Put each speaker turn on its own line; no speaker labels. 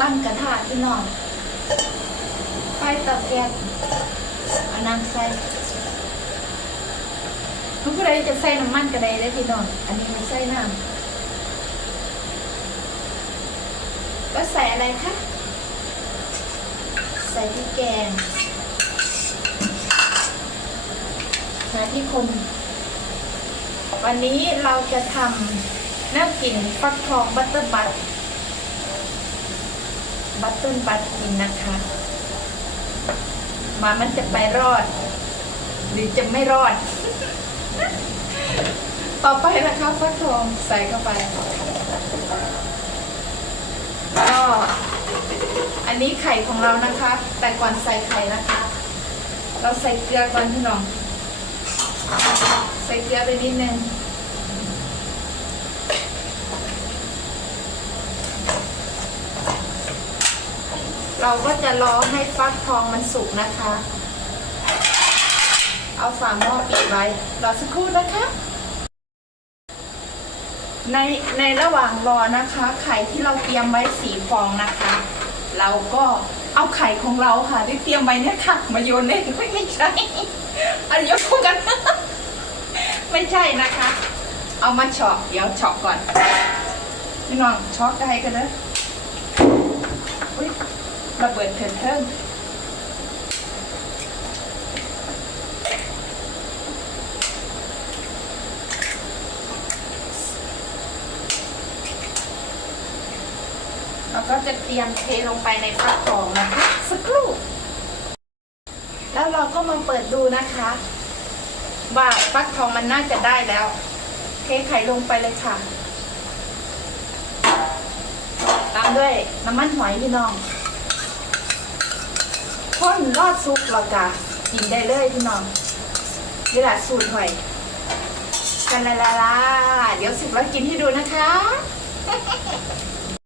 ตั้งกระทะพี่น้องไฟเตาแก๊สเอาน้ำใส่ทุกผู้ใดจะใส่น้ำมันก็ได้เลยพี่น้อง อันนี้ไม่ใส่น้ำก็ใส่อะไรคะ ใส่พริกแกง ใส่ที่คนวันนี้เราจะทำน้ำกลิ่นฟักทองบัตเตอร์บัต บัตตอร์บัตกินนะคะมามันจะไปรอด หรือจะไม่รอด ต่อไปนะคะฟักทองใส่เข้าไปก็อันนี้ไข่ของเรานะคะ แต่ก่อนใส่ไข่นะคะ เราใส่เกลือก่อนพี่น้อง ใส่เกลือไปนิดนึง เราก็จะรอให้ฟักทองมันสุกนะคะ เอาฝาหม้อปิดไว้ รอสักครู่นะคะ ในในระหว่างรอนะคะ ไข่ที่เราเตรียมไว้สีฟองนะคะ เราก็เอาไข่ของเราค่ะที่เตรียมไว้เนี่ยค่ะ มาโยนเล่นไม่ไม่ใช่อันยกคู่กัน ไม่ใช่นะคะ เอามาเฉาะเดี๋ยวเฉาะก่อนพี่น้องเฉาะได้กันเลย ระเบิดเถิดเทิงเราก็จะเตรียมเทลงไปในฟักทองนะคะสักครู่ แล้วเราก็มาเปิดดูนะคะ ว่าฟักทองมันน่าจะได้แล้ว เทไข่ลงไปเลยค่ะ ตามด้วยน้ำมันหอยพี่น้อง รอดซุปเรากะกินได้เลยพี่น้องนี่หลาสูตรหอยกันละละละเดี๋ยวสิบแล้วกินให้ดูนะคะ